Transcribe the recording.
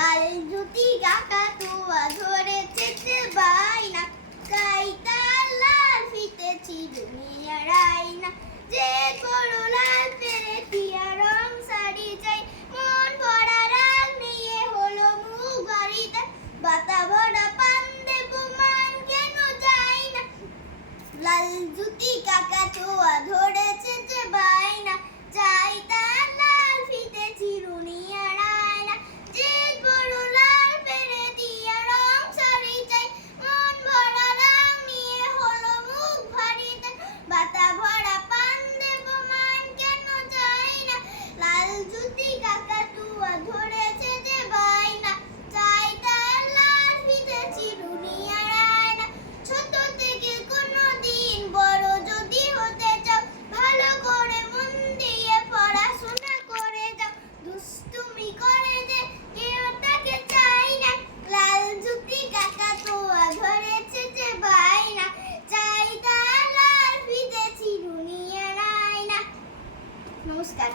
লাল জুতি কাকাতুয়া ধরেছে যে বাইনা, কাইতার লাল ফিতে চিরুনিয়ার আয়না, যে করো লাল পেরেছি আর রং সারি চাই, মন ভরা রাগ নিয়ে হলো মুখ বাড়িতে, বাতা ভরা পান দেবো মান কেন যাই না। লাল জুতি কাকাতুয়া ধরেছে যে বাইনা, চাই তার লাল ফিতে চিরুনিয়ার আয়না, যে করো লাল পেরেছি আর রং সারি চাই, মন ভরা রাগ নিয়ে হলো মুখ ভারিতে, বাতা ভরা পান দেবো মান কেন যাই না। লাল জুতি কাকাতুয়া ধরেছে যে বাইনা, চাই তার লাল ফিতে চিরুনিয়ার আয়না। ছোট থেকে কোনোদিন বড় যদি হতে চাও, ভালো করে মন দিয়ে পড়াশোনা করে যাও, দুষ্টুমি করে যে কেউ তাকে চাই না। লাল জুতি কাকাতুয়া ধরেছে যে বাইনা, চাই তার লাল ফিতে চিরুনিয়ার আয়না। নমস্কার।